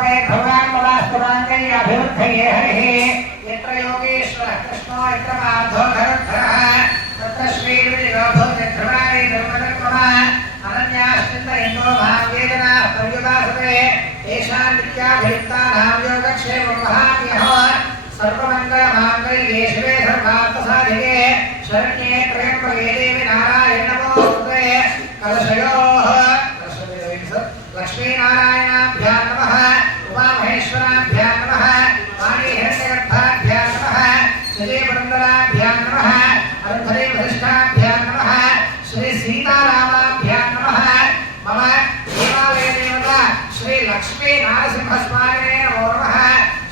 मे भगवान् मदास्तुराङ्गै अभिवृद्धये हरिः यत्र योगेश्वरः कृष्णो यत्र माधवो धरधरः तत्र श्रीर्विजयो भूतिर्ध्रुवाणि धर्मधर्मः अनन्याश्चिन्तयन्तो महावेदनाः पर्युदासते तेषां नित्याभियुक्तानां योगक्षेमं वहाम्यहम् सर्वमङ्गलमाङ्गल्ये शिवे सर्वार्थसाधिके शरण्ये त्र्यम्बके देवी नारायणे नमोस्तुते कलशयोः लक्ष्मीनारायणाभ्यां नमः उमामहेश्वराभ्यां नमः वाणीहिरण्यगर्भाभ्यां नमः श्रीपुरन्दराभ्यां नमः अरुन्धरीवधिष्ठाभ्यां नमः श्रीसीतारामाभ्यां नमः मम देवालयदेवता श्रीलक्ष्मीनारसिंहस्वामिने नमो नमः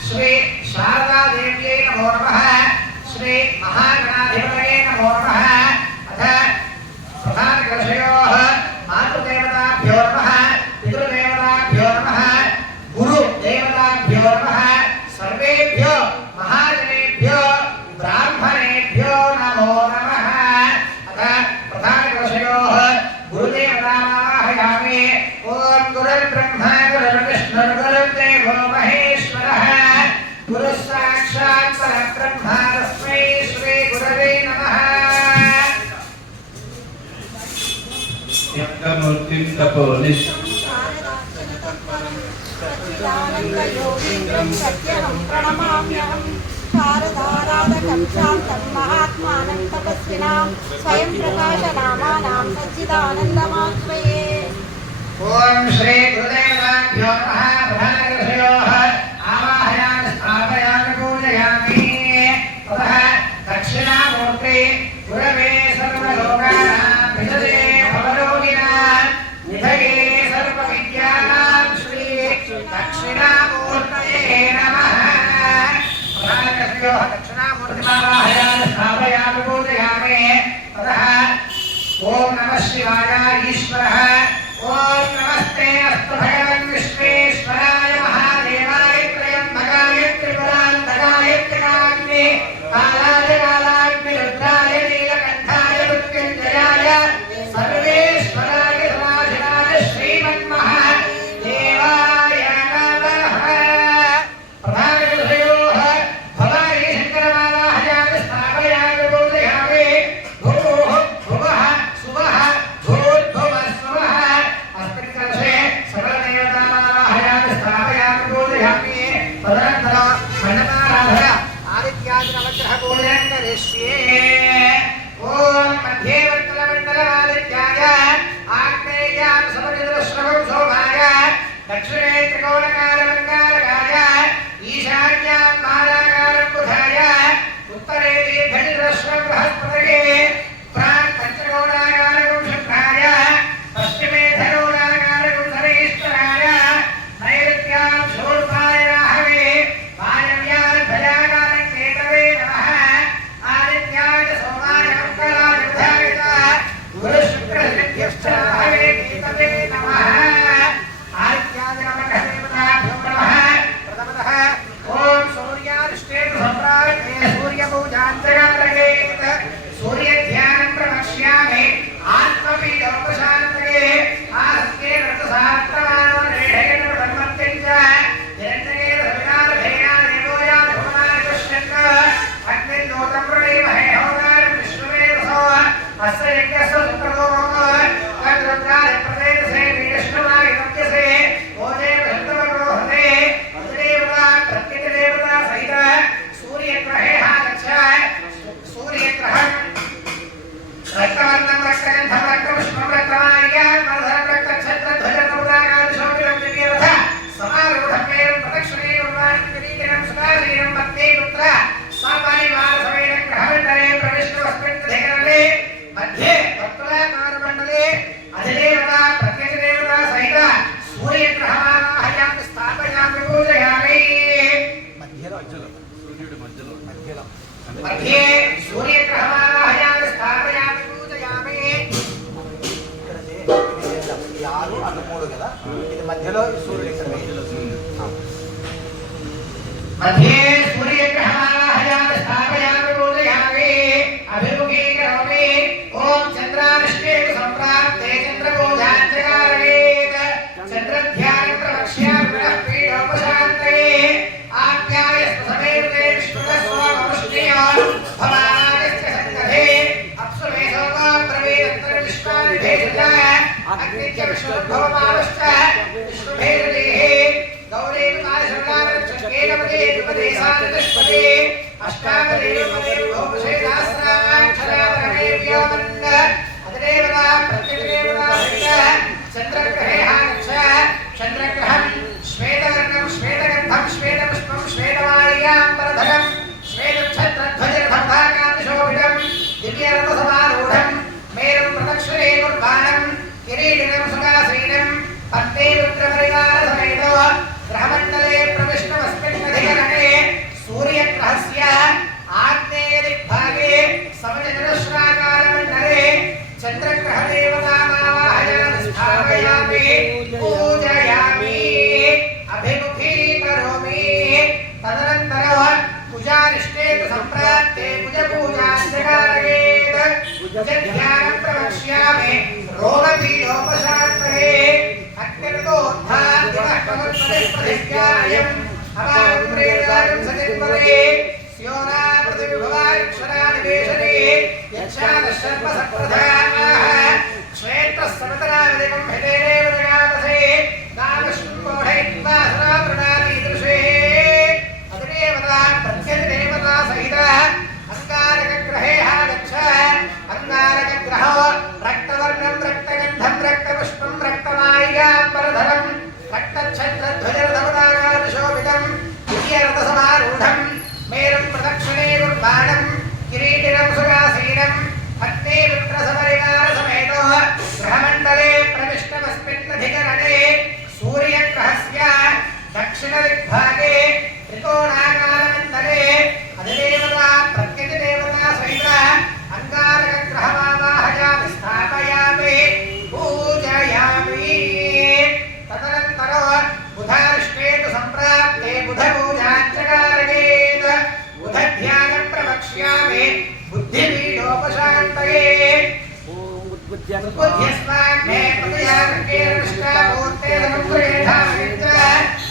श्री शारदादेव्यै नमो नमः श्री महागणाधिपतये नमो नमः अथ प्रधानकलशयोः मातृदेवताभ्यो नमः पितृदेवताभ्यो नमः गुरुदेवताभ्यो नमः सर्वेभ्यो महाजनेभ्यो ब्राह्मणेभ्यो नमो नमः अथ प्रधानकलशयोः गुरुदेवतामावाहयामि ॐ गुरुर्ब्रह्मा गुरुर्विष्णुः गुरुर्देवो महेश्वरः गुरुः साक्षात् परब्रह्म तस्मै श्री गुरवे नमः यज्ञमूर्तिं तपोनिष् सच्चिदानन्दयोगीन्द्रं सत्यहं प्रणमाम्यहं शारदाराधकं शान्तं महात्मानं तपस्विनां स्वयं प्रकाशनामानां सच्चिदानन्दमाश्रये ॐ श्री गुरुदेवताभ्यो नमः प्रधानकलशयोः आवाहयामि स्थापयामि पूजयामि ततः दक्षिणामूर्ते गुरवे सर्वलोकानां भिषजे भवरोगिणां निधये सर्वविद्यानां श्री दक्षिणामूर्तये नमः प्रधानकलशयोः दक्षिणामूर्तिमावाहयामि स्थापयामि पूजयामि ततः ॐ नमः शिवाय ईश्वरः ॐ नमस्ते अस्तु भगवन् विश्वेश्वराय महादेवाय त्र्यम्बकाय त्रिपुरान्तकाय त्रिकाग्ने कालाय कालाग्नि रुद्राय नीलकण्ठाय मृत्युञ्जयाय सर्वेश्वराय सदाशिवाय श्रीमन्महादेवाय नमः प्रधानकलशयोः भवानी शङ्करमावाहयामि स्थापयामि पूजयामि भूः भुवः सुवः भूर्भुवः स्वः अस्मिन् कलशे सकलदेवतामावाहयामि स्थापयामि पूजयामि तदनन्तरं मण्डपाराधन आदित्यादिनवग्रहपूजनं करिष्ये ॐ मध्ये वर्तलमण्डलमादित्याय आग्नेयां समरिन्द्रश्रवं सोमाय दक्षिणे त्रिकोणकारमङ्गारकाय ईशान्यां मालाकारं बुधाय उत्तरे दीर्घचतुरस्रं बृहस्पतये प्राक् पञ्चकोणाकारं शुक्राय पश्चिमे धनुराकारं शनैश्वराय नैऋत्यां शूर्पाय राहवे वायव्यां भजाकारं केतवे नमः आदित्याय सोमाय मङ्गलाय बुधाय गुरुशुक्रशनिभ्यश्च राहवे केतवे नमः आदित्यादिनवग्रहदेवताभ्यो नमः प्रथमतः ॐ सूर्यादिष्टेतु सम्प्राप्ते सूर्यपूजाञ्चकारयेत् सूर्यध्यानं प्रवक्ष्यामि आत्मपीडोपशान्तये आस्ते रथसात्तमानो रेढेन ब्रह्मत्यं च यन्त्रेण सवितारभेना देवोया भुवनानि पश्यन्त अग्निर्लोकं प्रणीमहे होतारं विश्वमेधसो अस्य यज्ञस्य सुप्रभोः तद्रुद्राय प्रदेशे विष्णुवाय तप्यसे ओजेन शब्दवरोहते अधिदेवता प्रत्यतिदेवता सहित सूर्यग्रहे आगच्छ सूर्यग्रहं रक्तवर्णं रक्तगन्धं रक्तपुष्पं रक्तमालिकां मधुरं रक्तक्षत्रध्वजं उदागादिशोभिरं दिव्यरथ समारूढं वेदं प्रदक्षिणेन किरीटिनं सुधारीनं मत्ते पुत्र सपरिवारसमेत ग्रहमण्डले प्रविष्टोऽस्मिन् अधिकरणे मध्ये वर्तुलाकारमण्डले अधिदेवता प्रत्यतिदेवता सहित सूर्यग्रहमावाहयामि स्थापयामि पूजयामि मध्ये सूर्यग्रहमावाहयामि स्थापयामि पूजयामि यारू अటు మూడు కదా ఇది మధ్యలో సూర్యుడు ఇక్కడ मध्ये सूर्यग्रहमावाहयामि स्थापयामि पूजयामि अभिमुखी करोमि ॐ चन्द्रानिष्ठेतु सम्प्राप्ते चन्द्रपूजाञ्चकारयेत् चन्द्रध्यानं प्रवक्ष्यामि पुनः पीडोप भवमानश्च विश्वभेददेः गौरेण कालशरणारक्षकेनपदे विपदेशानतिष्पदे अष्टामदेवपदेव भौमशेदास्त्राक्षरावरणे व्योमन्न अतिदेवता प्रत्यदेवता चन्द्रग्रहे आगच्छ चन्द्रग्रहं श्वेतवर्णं श्वेतगन्धं श्वेतपुष्पं श्वेतमाल्याम्बरधरं श्वेतच्छत्रध्वजरथपताकाशोभितं दिव्यरथसमारूढं मेरुं प्रदक्षिणे कुर्बाणं किरीटिनं सुखासीनं पत्ते पुत्रपरिवारसमेतो ग्रहमण्डले प्रविष्टमस्मिन्नधिकरणे सूर्यग्रहस्य आग्नेयदिग्भागे समचतुरस्राकारमण्डले चन्द्रग्रहदेवतामावाहयामि स्थापयामि पूजयामि अभिमुखीकरोमि तदनन्तरं पूजानिष्ठेतु सम्प्राप्ते कुजपूजाञ्चकारेत् कुजध्यानं प्रवक्ष्यामि रोगपीडोपशान्तये अत्यन्तोत्थानप्रतिज्ञायम् अवाङ्प्रेदानं सचिन्वये स्योना प्रतिविभवाक्षरानिवेशने यच्छादशर्मसप्रधानाः क्षेत्रस्समतराविदिकं हितेनेव जगामसे नागश्रुम्बोढैत्वासराप्रणालीदृशे अधिदेवता प्रत्यधिदेवता सहित अंगारकग्रहे आगच्छ अंगारकग्रहो रक्तवर्णं रक्तगन्धं रक्तपुष्पं रक्तमाल्याम्बरधरं रक्तच्छत्रध्वजरथपताकाशोभितं दिव्यरथसमारूढं मेरुं प्रदक्षिणे कुर्बाणं किरीटिनं सुखासीनं भक्ते पुत्रसपरिवारसमेतो ग्रहमण्डले प्रविष्टमस्मिन्नधिकरणे सूर्यग्रहस्य दक्षिणदिग्भागे त्रिकोणाकारमण्डले अधिदेवता प्रत्यधिदेवता सहित अंगारकग्रहमावाहयामि स्थापयामि पूजयामि तदनन्तरं बुधारिष्टेतु सम्प्राप्ते बुधपूजाञ्चकारणेत् बुधध्यानं प्रवक्ष्यामि बुद्धिपीडोपशान्तये बुद्ध्यस्मान्मे पदयार्केण विष्टामूर्ते समुद्रेधामित्र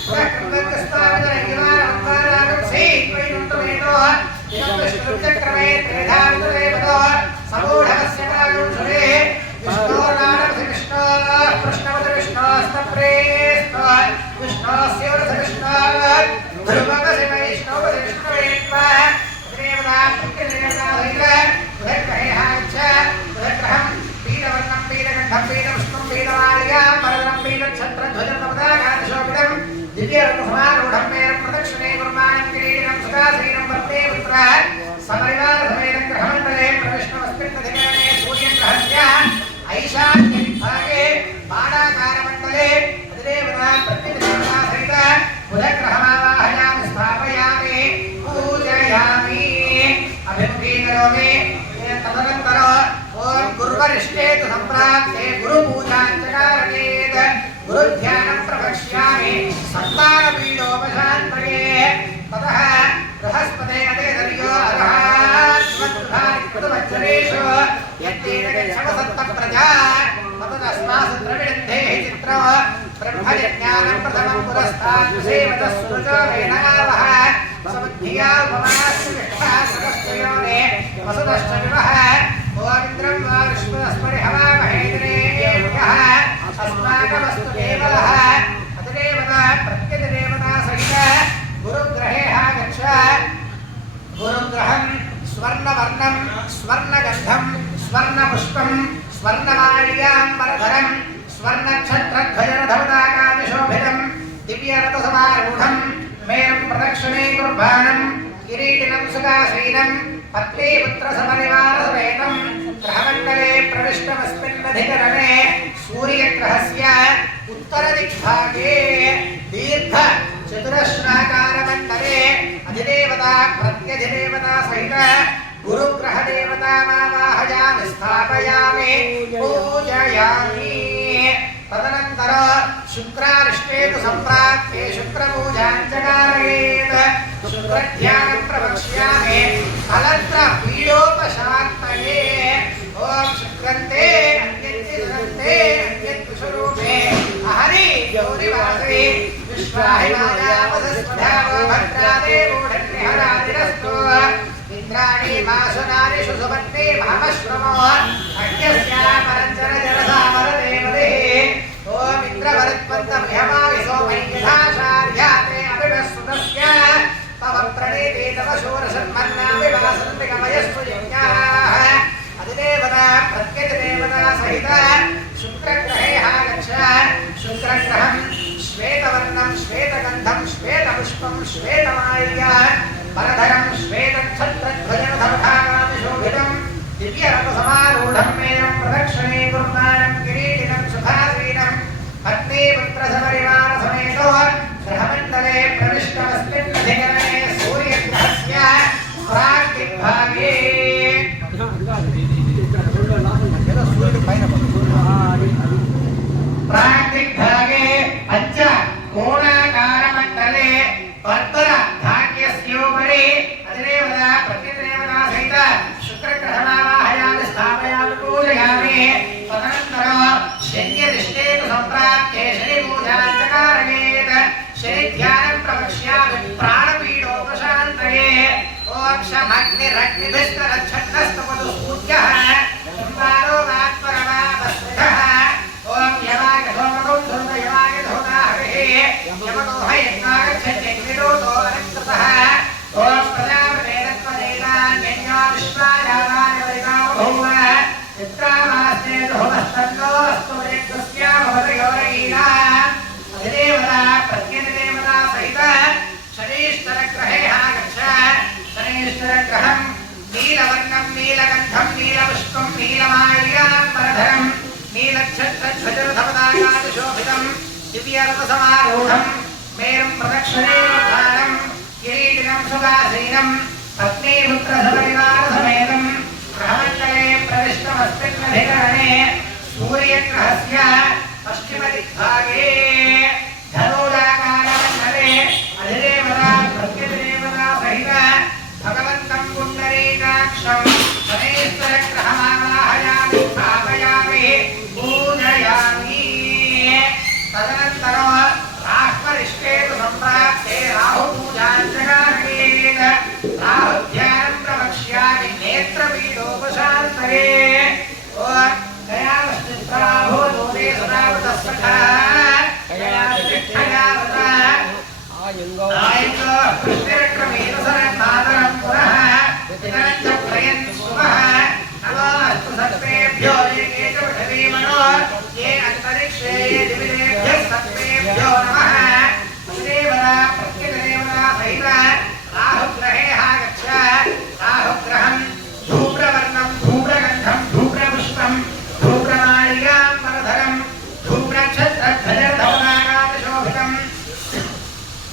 स्वकृतस्तावजनहिमानम्बारागं सेत्वैनुन्तमेतो विष्णुचक्रमे त्रेधामितरेवतो समूढस्य कालं सुरे विष्णोर्नारभि विष्णोः कृष्णवति विष्णोस्तप्रेस्तो विष्णोस्योरथ विष्णोः ध्रुवकसि वैष्णवति विष्णुवेत्वा देवता प्रत्यदेवता सहित बुधग्रहे आगच्छ बुधग्रहं पीतवर्णं पीतगन्धं पीतपुष्पं पीतमाल्याम्बरधरं पीतच्छत्रध्वजरथपताकाशोभितं दिव्यरथसमारूढं मेरुं प्रदक्षिणे कुर्बाणं किरीटिनं सुखासीनं वन्दे पुत्रः सपरिवारसमेतं ग्रहमण्डले प्रविष्टमस्मिन्नधिकरणे सूर्यग्रहस्य ऐशान्यदिग्भागे बाणाकारमण्डले अधिदेवता प्रत्यदेवता सहित बुधग्रहमावाहयामि स्थापयामि पूजयामि अभिमुखीकरोमि तदनन्तरं ॐ गुरुवरिष्ठेतु सम्प्राप्ते गुरुपूजाञ्चकारणेत् गुरुध्यानं प्रवक्ष्यामि सन्तानपीडोपशान्तये ततः बृहस्पते अतेदर्यो अर्हात्मत्कृतवज्रेषु यद्येतगच्छमसत्तप्रजा ततदस्मासु द्रविडन्धेः चित्रं ब्रह्मज्ञानं प्रथमं पुरस्तात् सेवतः सुरुचो वेनावः समुद्धिया उपमास्तु विष्ठः सरस्वयोने वसुतश्च विवः गोविन्द्रं वा विष्णुस्परिहवामहेन्द्रेभ्यः अस्माकमस्तु केवलः अतिदेवता प्रत्यधिदेवता सहित गुरुग्रहे आगच्छ गुरुग्रहं स्वर्णवर्णं स्वर्णगन्धं स्वर्णपुष्पं स्वर्णमाल्याम्बरधरं स्वर्णच्छत्रध्वजरथपताकाशोभितं दिव्यरथसमारूढं मेरुं प्रदक्षिणे कुर्बाणं किरीटिनं सुखासीनं पत्नी पुत्रसपरिवारसमेतं ग्रहमण्डले प्रविष्टमस्मिन्नधिकरणे सूर्यग्रहस्य उत्तरदिग्भागे दीर्घ चतुरश्राकारमण्डले अधिदेवता प्रत्यधिदेवता सहित गुरुग्रहदेवतामावाहयामि स्थापयामि पूजयामि तदनन्तरं शुक्रारिष्टेतु सम्प्राप्ते शुक्रपूजाञ्चकारेत् शुक्रध्यानं प्रवक्ष्यामि कलत्रपीडोपशान्तये ॐ शुक्रन्ते अन्यत्तिदन्ते अन्यत्पुरुषरूपे अहरि गौरिवासरे विश्वाहिमायावसस्वधावो भद्रादेवोढन्निहरादिरस्तु इन्द्राणि मासुनानि सुसुपत्ते भामश्रमो अज्ञस्या परञ्चर जलसामरदेवदेः ॐ सन्दिगमयस्तु यज्ञाः अधिदेवता प्रत्यधिदेवता सहित शुक्रग्रहे आगच्छ शुक्रग्रहं श्वेतवर्णं श्वेतगन्धं श्वेतपुष्पं श्वेतमाल्या परधरं श्वेतच्छत्रध्वजनधवधाकादिशोभितं दिव्यरथसमारूढं मेनं प्रदक्षिणे कुर्वाणं किरीटिनं सुखासीनं पत्नीपुत्रसपरिवारसमेतो ग्रहमण्डले प्रविष्टमस्मिन्नधिकरणे सूर्यग्रहस्य प्राग्दिग्भागे प्राग्दिग्भागे पञ्च कोणाकारमण्डले वर्तुल धान्यस्योपरि अधिदेवता प्रत्यधिदेवता सहित शुक्रग्रहमावाहयामि स्थापयामि पूजयामि तदनन्तरं शन्यदिष्टेतु सम्प्राप्ते शनिपूजां च कारयेत् शनिध्यानं प्रवक्ष्यामि प्राणपीडोपशान्तये ॐ शमग्निरग्निभिस्तरच्छन्नस्तपदुस्फूर्त्यः शम्बारो वात्परमावस्थितः ॐ यवागधोमगौधुर्व यवागधोदाहरिः यमगोहयज्ञागच्छत्यग्निरोधो अनन्ततः ॐ प्रजापतेरत्वदेवान्यन्यो विश्वारामाय वैकामभूव चित्रामास्ते धोमस्तन्नोऽस्तु वेदस्यामवदयोरयीना अधिदेवता प्रत्यधिदेवता सहित शनीश्वरग्रहे आगच्छ शनीश्वरग्रहं नीलवर्णं नीलगन्धं नीलपुष्पं नीलमाल्याम्बरधरं नीलच्छत्रध्वजरथपताकादिशोभितं दिव्यरथसमारूढं मेरुं प्रदक्षिणे उद्धानं किरीटिनं सुखासीनं पत्नीपुत्रसपरिवारसमेतं ग्रहमण्डले प्रविष्टमस्मिन्नधिकरणे सूर्यग्रहस्य पश्चिमदिग्भागे धनुराकारमण्डले अधिदेवता प्रत्यधिदेवता सहित भगवन्तं पुण्डरीकाक्षं शनेश्वरग्रहमावाहयामि स्थापयामि पूजयामि तदनन्तरं राह्वरिष्टेतु सम्प्राप्ते राहुपूजां च कारयेत् राहुध्यानं प्रवक्ष्यामि नेत्रपीडोपशान्तये ॐ गयावश्चित्राभूतोदे सदावतस्सखा गयावतिष्ठयावता आयङ्गो कृष्णरक्रमेणसरन्नादरं पुनः वितरञ्च प्रयन् सुमः नमोऽस्तु सर्वेभ्यो ये च पृथिवीमनो ये अन्तरिक्षे ये दिविदेभ्यः सर्वेभ्यो नमः देवता प्रत्यधिदेवता सहित राहुग्रहे आगच्छ राहुग्रहं धूम्रवर्णं धूम्रगन्धं धूम्रपुष्पं धूम्रमाल्याम्बरधरं धूम्रच्छत्रध्वजरथपताकादिशोभितं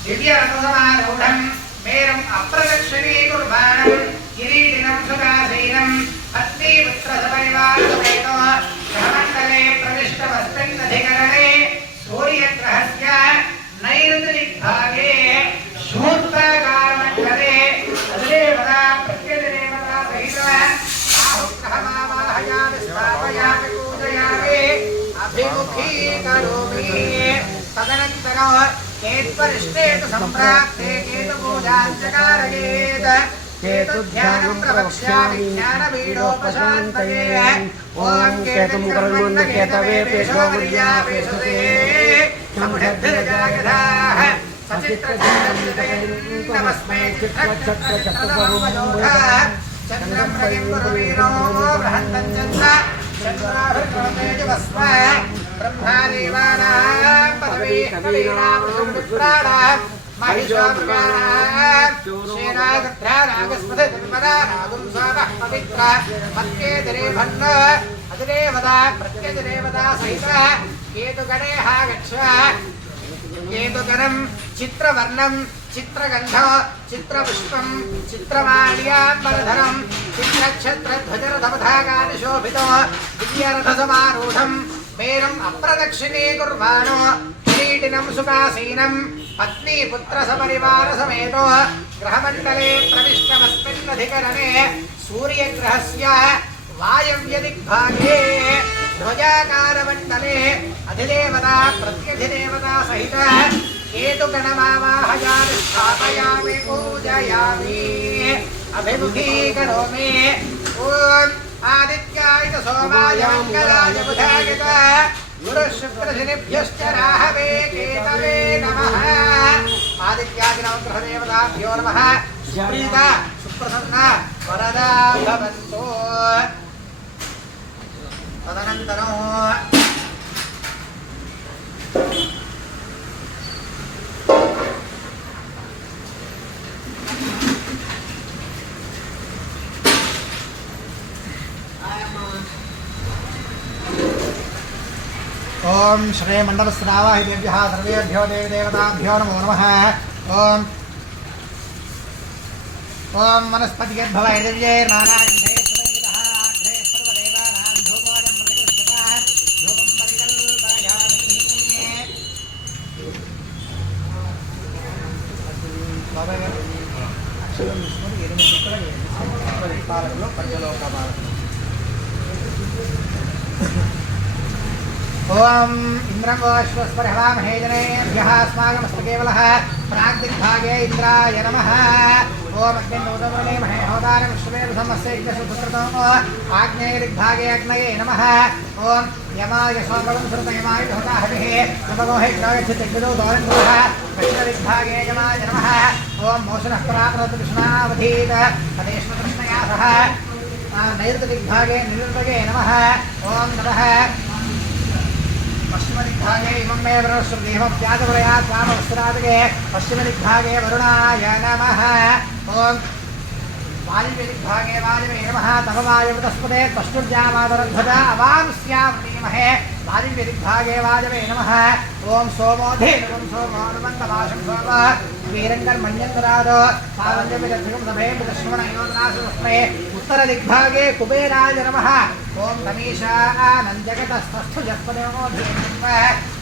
दिव्यरथसमारूढं मेरुम् अप्रदक्षिणे कुर्वाणं किरीटिनं सुखासीनं पत्नीपुत्रसपरिवारसमेतो ग्रहमण्डले प्रविष्टमस्मिन्नधिकरणे सूर्यग्रहस्य नैऋतिदिग्भागे शूर्ताकारमण्डले अधिदेवता प्रत्यधिदेवता सहित राहुग्रहमावाहयामि स्थापयामि पूजयामि अभिमुखीकरोमि तदनन्तरं केत्वरिष्टेतु सम्प्राप्ते केतुपूजां च कारयेत् केतुध्यानं प्रवक्ष्यामि ज्ञानपीडोपशान्तये ॐ केतुं कर्मण्य केतवे पेशोवर्यापेशसे समुषद्भिर्जागधाः सचित्रचित्रनमस्मै चित्रचित्रचित्रसमयोधः चन्द्रं रविं गुरुवीरो बृहन्तं चन्द्र चन्द्राभिर्गणतेजवस्व ब्रह्मादेवानां पदवी कवीनां सुविप्राणां महिषामृगाणां श्रीनागध्रानागस्पतिर्मदानागुं स्वामः पवित्र मत्केतिरेभन्न अधिदेवता प्रत्यधिदेवता सहित केतुगणे आगच्छ केतुगणं चित्रवर्णं चित्रगन्धं चित्रपुष्पं चित्रमाल्याम्बरधरं चित्रच्छत्रध्वजरथपताकादिशोभितो दिव्यरथसमारूढं मेरुम् अप्रदक्षिणे कुर्वाणो किरीटिनं सुखासीनं पत्नीपुत्रसपरिवारसमेतो ग्रहमण्डले प्रविष्टमस्मिन्नधिकरणे सूर्यग्रहस्य वायव्यदिग्भागे ध्वजाकारमण्डले अधिदेवता प्रत्यधिदेवता सहित केतुगणमावाहयामि स्थापयामि पूजयामि अभिमुखीकरोमि ॐ आदित्याय च सोमाय मङ्गलाय बुधाय च गुरुशुक्रशनिभ्यश्च राहवे केतवे नमः आदित्यादिनवग्रहदेवताभ्यो नमः सुप्रीता सुप्रसन्ना वरा भवन्तु तदनन्तरं ओम श्री मंडलस्नावाहितेभ्यः सर्वेभ्यो देवदेवताभ्यो नमो नमः। ओम ओम वनस्पतिर्भव यज्ञे नानागन्धे सुगन्धितः अग्रे सर्वदेवानां धूपोऽयं प्रतिष्ठितः धूपं परिकल्पयामि। अक्षरं विष्णुः एनिमित्तः पालकलो पंचलोकपालकलो। ओम इंद्रंगोश्वस्परिहवामहे जनेभ्यः अस्माकं केवलः प्राग्दिग्भागे इंद्राय नमः। ओम अग्निर्नोदमहे होदानं विश्वेभसमस्य यज्ञसुकृतम् आग्नेयदिग्भागे अग्नये नमः। ओम यमाय सोमवं सुरतयमाय होताहविः नमोहे ग्रायच्छतिग्विदो दोरन्धुः दक्षिणदिग्भागे यमाय नमः। ओम मोषणः पराप्रतकृष्णावधीत तदेष्मकृष्णया सह नैऋतदिग्भागे निरुतगे नमः। ओम नमः पश्चिमदिग्भागे इमं मे वरुणस्वदेवव्याजवलयात् वामवस्त्रादिगे पश्चिमदिग्भागे वरुणाय नमः। ओम वायव्यदिग्भागे वायवे नमः। तव वायवतस्पदे पश्चिमजामादरध्वजा अवांस्यामहे वायव्यदिग्भागे वायवे नमः। ओम सोमोधे नमः सोमोनुमन्दवाशं सोम वीरङ्गर्मण्यन्तरादो सावञ्जमिदधिकं सभेन्द्रश्रवणयोधनासुस्मे उत्तरदिग्भागे कुबेराय नमः। ओम तमीशानन्दजगतस्थस्थु जस्पदेवोधेनः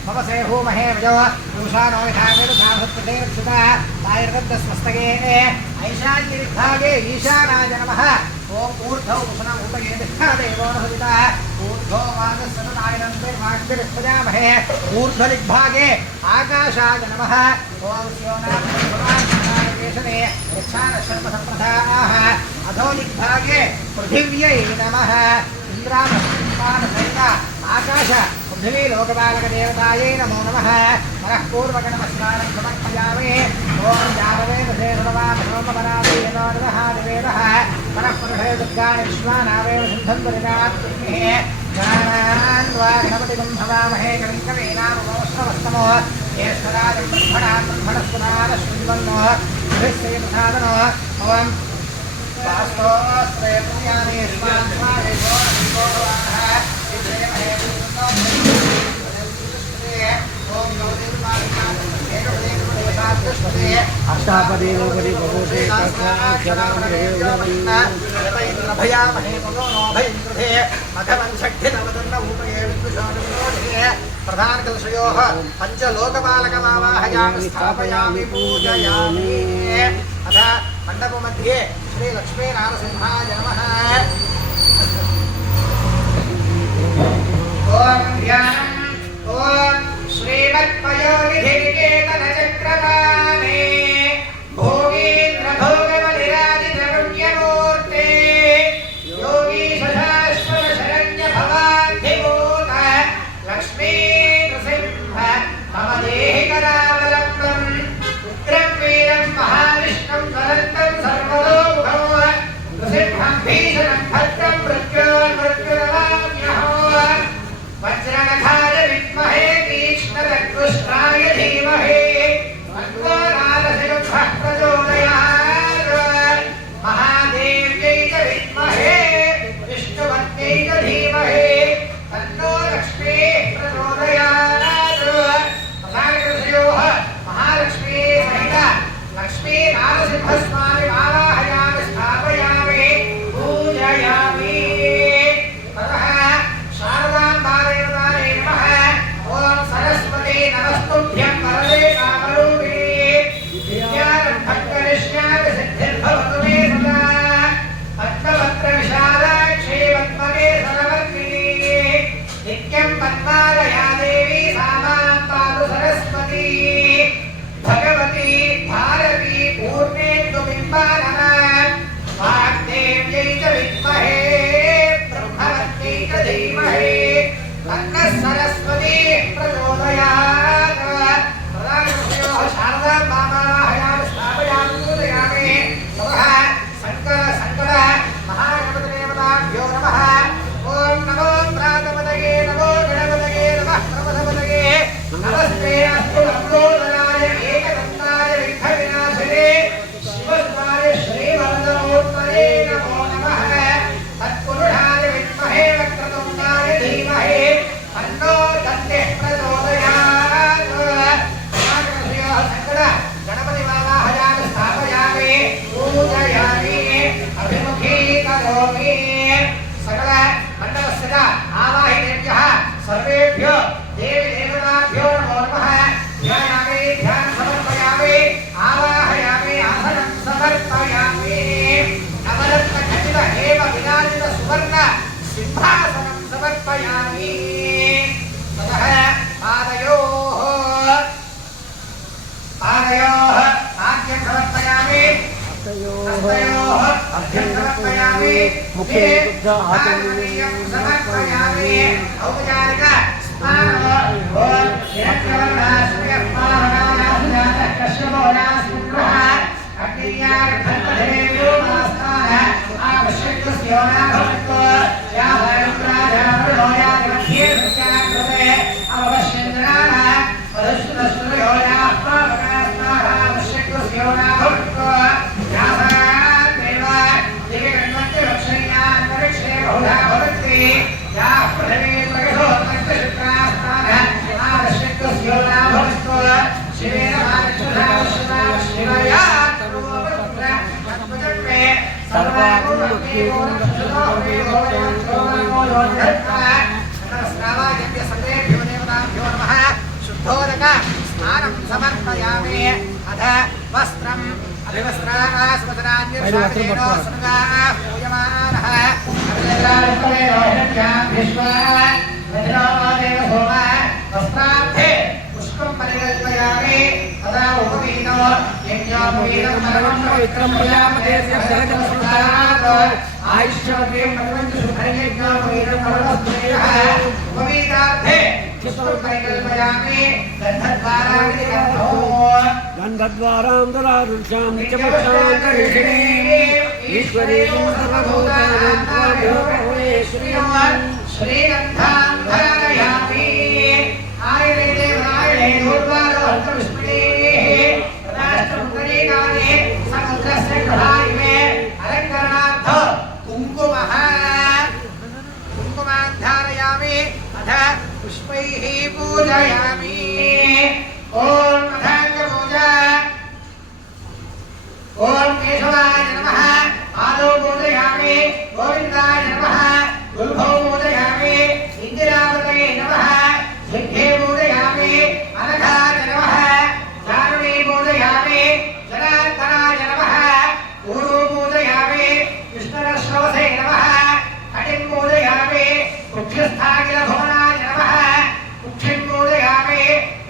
भवसे भूमहे वजो दूषानो यथावेदुधासत्प्रदेरक्षुता तायर्गद्धस्मस्तगे ऐशान्यदिग्भागे ईशानाय नमः। ओम ऊर्ध्वौ कुशलम् उपये दिष्ठादेवो न भविता ऊर्ध्वो वागस्सततायनन्तिर्वाग्दिरिष्पजामहे ऊर्ध्वदिग्भागे आकाशाय नमः। ओम स्योनाकेशने यच्छानशर्मसम्प्रदाः अधो दिग्भागे पृथिव्यै नमः। इंद्रामसहित आकाश पृथिवी लोकपालकदेवतायै नमो नमः। मनः पूर्वगणमस्नानं समर्पयामि। ओम जातवेदसे सर्वामसोमपरादेनो नमः देवेदः मनः पुरुषे दुर्गाणि विश्वानावेव सिन्धन्वरिणात्महे गणान्वा गणपतिगं भवामहे कविकवीनामोऽश्रवस्तमो ज्येष्ठराजं ब्रह्मणान् ब्रह्मणस्पदानश्रीवन्नो अभिषेकप्रसादनो। ओम वास्तोस्त्रे पुण्यानि स्वान् स्वाहेभो नमोः विजयमहे ओम अष्टापदे लोपदे भगवते भयामहे मनो नो भयन्द्रधे मघवंशक्षितवदन्न भूमये विद्विषाणुरोधे प्रधानकलशयोः पञ्चलोकपालकमावाहयामि स्थापयामि पूजयामि। अथ मण्डपमध्ये श्रीलक्ष्मीनारसिंहाय नमः। ओम ध्यानम् ओम श्रीमत्पयोनिधिनिकेतनचक्रपाणे भोगीन्द्रभोगवलिराजितरुण्यमूर्ते योगीशशाश्वतशरण्यभवान्धिभूत लक्ष्मीनृसिंह मम देहि करावलम्बम् उग्रं वीरं महाविष्णुं ज्वलन्तं सर्वतोमुखं नृसिंहं भीषणं भद्रं मृत्योर्मृत्युरवाम्यहो वज्रनखाय विद्महे तीक्ष्णदग्धुष्टाय धीमहि तन्नो नारसिंहः प्रचोदयात्। महादेव्यै च विद्महे विष्णुपत्न्यै च धीमहि तन्नो लक्ष्मीः प्रचोदयात्। प्रधानकृषयोः महालक्ष्मी सहित लक्ष्मी नारसिंहस्वामी आवाहयामि स्थापयामि पूजयामि। ततः शारदाम्बादेवतायै नमः। ओम सरस्वती नमस्तुभ्यं वरदे कामरूपिणे विद्यारम्भकरिष्यामि सिद्धिर्भवतु मे सदा पद्मपत्रविशालाक्षी पद्मके सरवर्तिनी नित्यं पद्मालया देवी सा मां पातु सरस्वती भगवती भारती पूर्णेन्दुबिम्बानना वाग्देव्यै च विद्महे ब्रह्मवत्यै च धीमहि तन्नः सरस्वती प्रचोदयात्। प्रधानकृषयोः शारदाम्बामावाहयामि स्थापयामि पूजयामि। ततः शङ्कर करोमि सकल मण्डलस्य आवाहितेभ्यः सर्वेभ्यो देवी देवताभ्यो नमो नमः ध्यायामि ध्यान समर्पयामि आवाहयामि आसनं समर्पयामि नवरत्नखचित एव विराजित सुवर्ण सिंहासनं समर्पयामि ततः पादयोः आद्यं समर्पयामि हस्तयोः अर्घ्यं समर्पयामि मुखे आचमनीयं समर्पयामि औपचारिक स्नानम् ओम हिरण्यवर्णाश्रयस्मारणायाः कश्यपोनास्मुग्रः अग्नियार्धन्तदेवो मास्तानः आवश्यकस्योनाभवत्तो यावरुद्राजावृणोयादिमध्ये सत्याकृते अवश्यञ्जनाः वदश्रुतश्रुयोयात्मावकास्ताः आवश्यकस्योनाभवत्तो यासादेव दिव्यगण्वत्यलक्षण्यान्तरिक्षे बहुधा भवन्ति याः पृथिवी प्रगतो तक्तशुक्रास्तानः आवश्यकस्योनाभवत्तो शिवेन मानक्षुधावश्यता शिवया तरुवपुत्र तत्त्वजन्मे सर्वेभ्यो देवताभ्यो नमः शुद्धोदक स्नानं समर्पयामि अथ वस्त्रम् अभिवस्त्रास्मदनान्यर्षाकेनो सुनगाः पूयमानः वस्त्रार्थे पुष्पं परिकल्पयामि तदा उपवीतो यज्ञोपवीतं सर्वं पवित्रं प्रजापतेर्य सहजं सुधात् आयुष्यवतीं भगवन्तु सुखयज्ञोपवीतं सर्वस्त्रेयः उपवीतार्थे पुष्पं परिकल्पयामि गन्धद्वाराणि गन्धो गन्धद्वारान्तरारुषां नित्यमुक्तान्तरिषिणीम् ईश्वरीं सर्वभूतानां त्वामेव श्रीगन्धां धारयामि आयुरे देवायुरे दूर्वारोहन्तविस्मृतेः तदाष्टमुद्रीकानि समुद्रस्य गृहायिमे अलङ्करणार्थ कुङ्कुमान् धारयामि अथ पुष्पैः पूजयामि ॐ अथाङ्गपूजा ॐ केशवाय नमः पादौ पूजयामि गोविन्दाय नमः गुल्भौ पूजयामि इन्दिरावतये नमः सिद्धे पूजयामि अनघाय नमः चारुणे पूजयामि जनार्दनाय नमः ऊरू पूजयामि कृष्णरश्रवसे नमः कटिं पूजयामि कुक्षस्थाखिलभुवनाय नमः कुक्षिं पूजयामि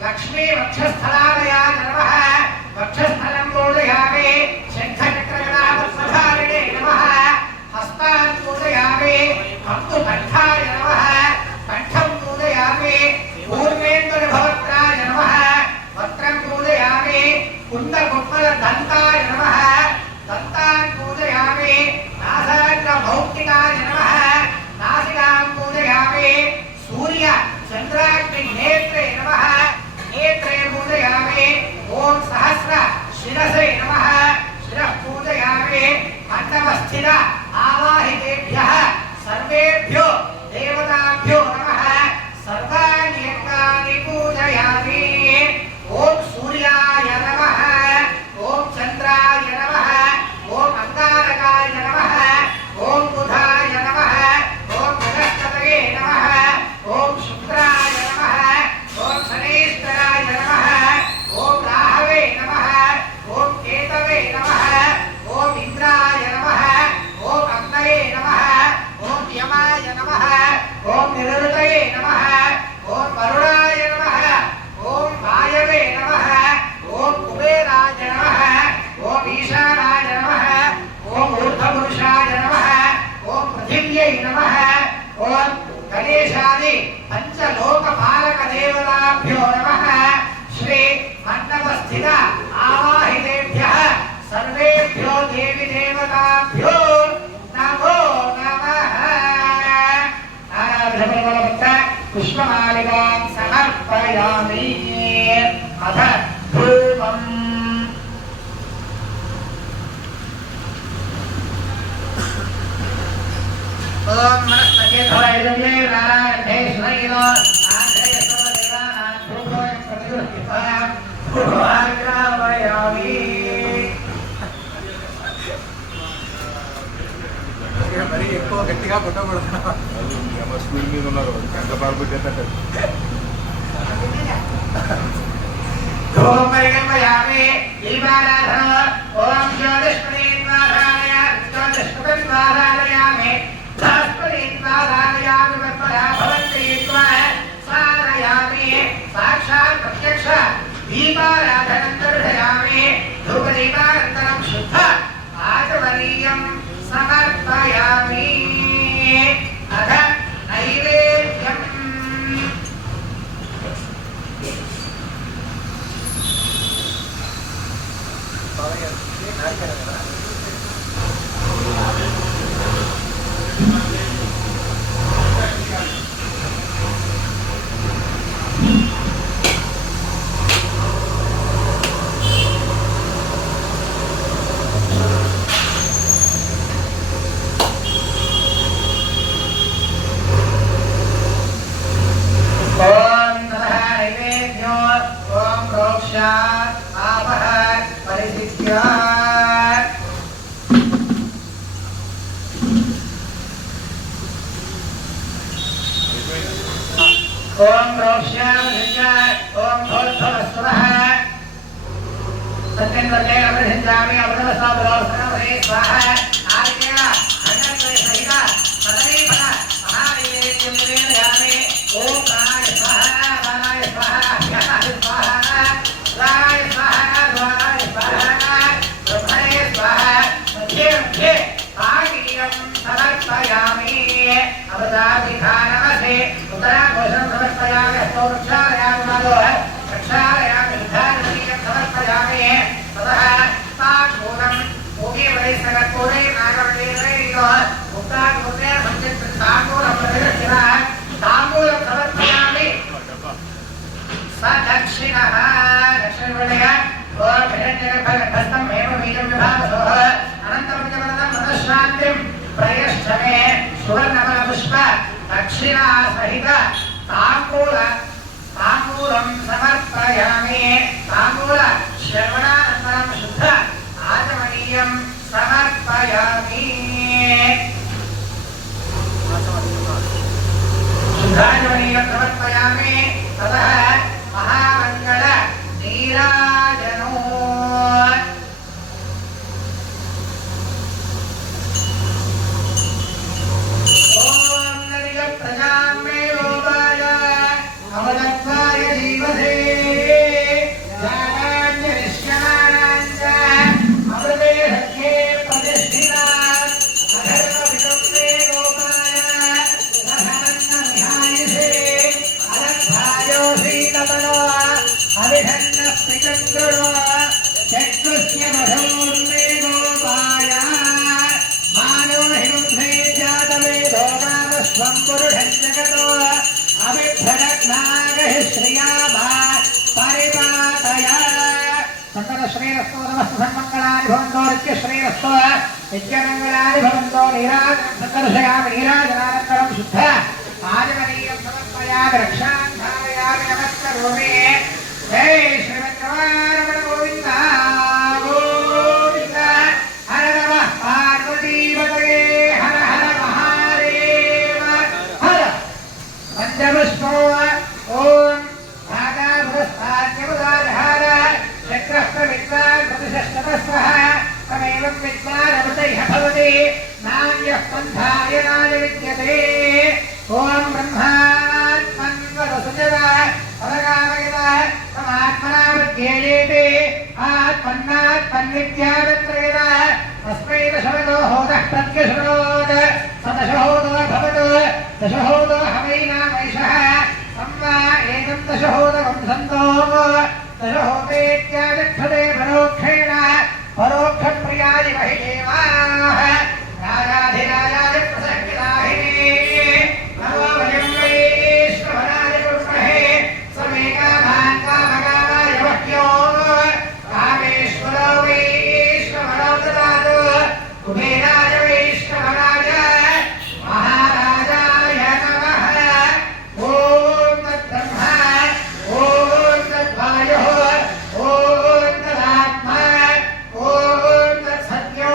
लक्ष्मी वक्षस्थलालयाय नमः वक्षस्थलं पूजयामि शङ्खचक्रगदावत्सधारिणे नमः हस्तान् पूजयामि हस्तकण्ठाय नमः कण्ठं पूजयामि पूर्वेन्दुर्भवत्राय नमः वक्त्रं पूजयामि कुन्दकुड्मलदन्ताय नमः दन्तान् पूजयामि नासाग्रमौक्तिकाय नमः नासिकां पूजयामि सूर्य चन्द्राग्निनेत्रे नमः नेत्रे पूजयामि ॐ सहस्र शिरसे नमः शिरः पूजयामि मण्डपस्थित आवाहितेभ्यः सर्वेभ्यो देवताभ्यो नमः सर्वाणि यज्ञानि पूजयामि ॐ सूर्याय नमः ॐ चन्द्राय नमः ॐ अंगारकाय नमः ॐ बुधाय नमः ॐ बृहस्पतये नमः ॐ शुक्राय नमः ॐ शनेश्वराय नमः ॐ राहवे नमः ॐ केतवे नमः ॐ इंद्राय नमः ॐ अग्नये नमः ॐ यमाय नमः ॐ निरुतये नमः ॐ वरुणाय नमः ॐ वायवे नमः ॐ कुबेराय नमः ॐ ईशानाय नमः ॐ ऊर्ध्वपुरुषाय नमः ॐ पृथिव्यै नमः ॐ गणेशादि पञ्चलोकपालकदेवताभ्यो नमः श्री मण्डपस्थित आवाहितेभ्यः सर्वेभ्यो देवी देवताभ्यो नमो नमः पुष्पमालिकां समर्पयामि अथ धूपम् ॐ मनस्तकेतवैदव्ये नारायणेश्वरैनो आश्रय सर्वदेवानां धूपोऽयं प्रतिगृह्यतां धूपमालिकामयामि మరి ఎక్కువ గట్టిగా కొట్టకూడదు. స్పీడ్ మీద ఉన్నారు ఎంత బాగా పెట్టేటట్టు. ధూమపరిగమయామి దీపారాధన ఓం జ్యోతిష్పదీన్వారాయ జ్యోతిష్పదీన్వారాయామి ధాస్పదీన్వారాయామి మత్పరా భవంతీత్వా సారయామి సాక్షాత్ ప్రత్యక్ష దీపారాధనం దర్శయామి ధూపదీపానంతరం శుద్ధ ఆచమనీయం సమర్పయామి అథ నైవేద్యం ओम ओम भूर्भुवस्सुवः सत्यन्वते अमृतञ्जामि अमृतवस्तावलोकनवरे स्वाहा आदिकेन अनन्वय सहित सदनीफल महावीर्यं निवेदयामि ओम प्राणाय स्वाहा प्राणाय स्वाहा ह्यः स्वाहा प्राणाय स्वाहा द्वाराय स्वाहा ब्रह्मणे स्वाहा मध्ये मध्ये आगिर्यं समर्पयामि अवताभिधानमसे उत्तराघोषं समर्पयामि हस्तोक्षालयामि माधो रक्षालयामि शुद्धानन्दीयं समर्पयामि ततः ताम्बूलं भूमि वैसकर्पूरे नागवल्लीरैलो मुक्ताग्मुद्रे संचित् ताम्बूलं प्रतिदक्षिणः ताम्बूलं समर्पयामि स दक्षिणः दक्षिणवर्णः ओम हिरण्यगर्भगर्भस्थं हेमबीजं विभावसोः अनन्तमजवरदं मनःशान्तिं प्रयश्चमे सुवर्णमलपुष्प दक्षिणा सहित ताम्बूलं समर्पयामि ताम्बूल श्रवणानन्तरं शुद्ध आचमनीयं समर्पयामि शुद्धाचमनीयं समर्पयामि ततः महामङ्गल नीराजनो अमृतत्वाय जीवसे ज्ञानाञ्जनिष्यमानाञ्च अमृते सख्ये प्रतिष्ठिता अधर्मविदुक्ते गोपाय नभमन्नमिहायुषे अरद्धायोषीतपनो अविधन्नस्तिचन्द्रो चक्षुष्य मधोर्मे गोपाय मानो हिंसे जातवेदो गामस्वं पुरुषं जगतो अभिभ्रदग्नागहि श्रियाभा परिपातया सकल श्रेयस्तु नमस्तु सन्मङ्गलानि भवन्तो नित्यश्रेयस्तु नित्यमङ्गलानि भवन्तो सकर्षयामि नीराजनानन्तरं शुद्ध आचमनीयं समर्पयामि रक्षां धारयामि नमस्करोमि जय श्रीमद्रमारमण गोविन्द गोविन्द हर नमः पार्वतीपतये हर हर महादेव हर पंचपुष्पो ओम भागाभुरस्ताद्यमुदारहार चक्रस्त्रविद्वान् प्रतिशस्तमस्वः तमेवं विद्वान् अमृतैः भवति नान्यः पन्थाय नाय विद्यते ओम ब्रह्मात्मन्वदसुजवा परगामयतः तमात्मना विद्येते आत्मन्नात्मन्विद्यावत्रयतः तस्मै दशवतो होतः प्रत्यशरोत् सदशहोतो भवतु दशहोतो हवैनामैषः सम्मा एकं दशहोतकं सन्तो दशहोतेत्यागच्छते परोक्षेण परोक्षप्रियादिमहि देवाः राजाधिराजाय प्रसक्तिदाहिने नमो वयं वैश्वराय कुर्महे समेकामान् कामकामाय वह्यो कामेश्वरो वैश्वरो ददातु कुबेराय वैश्वराय महाराजाय नमः ओम तद्ब्रह्मा ओम तद्वायुः ओम तदात्मा ओम तत्सत्यो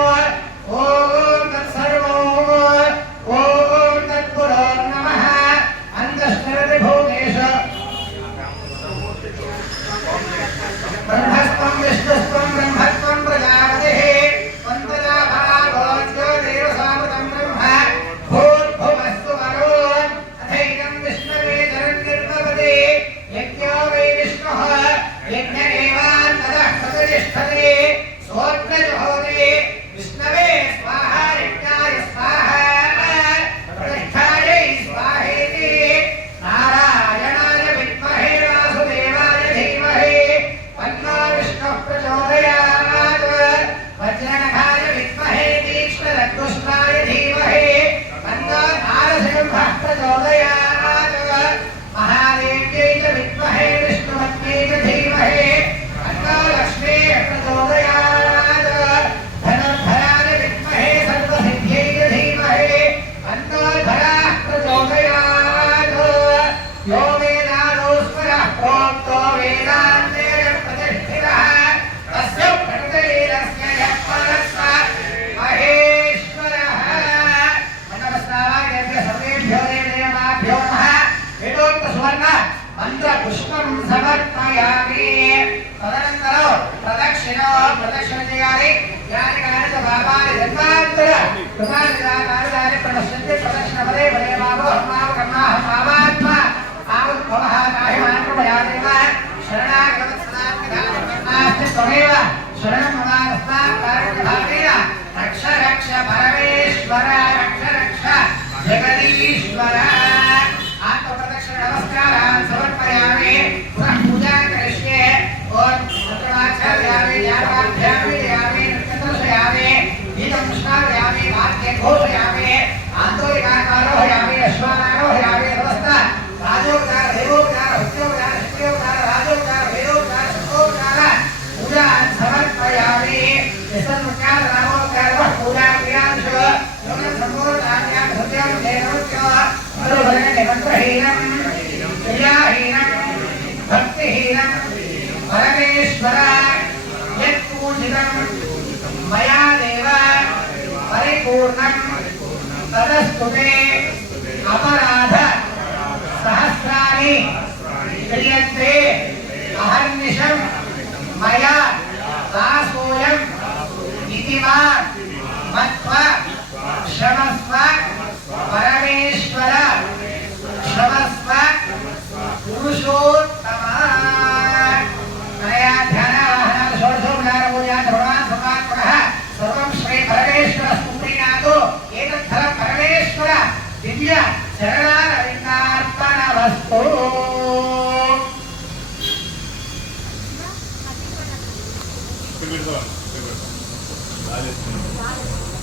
कृपांतर कृपानिदानानि प्रणश्यन्ते प्रदक्षिणपदे पदे मावो हमाव कर्माः मावात्मा आउद्भवः नाहिमान्मयादेव शरणागतसदात्मनास्ति त्वमेव शरणं ममास्मात् कारणभावेन रक्ष रक्ष परमेश्वर रक्ष रक्ष जगदीश्वर आत्मप्रदक्षिण नमस्कारान् समर्पयामि पुनः पूजां करिष्ये और मंत्रमाचार्यामि ज्ञानाध्यापयामि नृत्यदर्शयामि गीतं श्रावयामि वाक्ये घोषयामि आन्तरिकारोहयामि अश्वानारोहयामि समस्त राजोपचार देवोपचार भक्त्योपचार शक्त्योपचार राजोपचार वेदोपचार शक्तोपचार पूजां समर्पयामि यस्मिन् नामोपचार पूजां क्रियांश योगं सम्पूर्णाज्ञां सत्यं देवत्यो मधुभजने मंत्रहीनं क्रियाहीनं भक्तिहीनं परमेश्वर यत्पूजितं मया देव परिपूर्णं तदस्तु मे अपराध सहस्राणि क्रियन्ते अहर्निशं मया दासोऽयम् इति मा मत्वा क्षमस्व परमेश्वर क्षमस्व पुरुषोत्तम नया ध्यानावाहनात् षोडशोपचारपूजात् भगवान् समात्मनः सर्वं श्री परमेश्वरस्तु प्रीणातु एतत् फलं परमेश्वर दिव्य चरणारविन्दार्पणमस्तु राजेश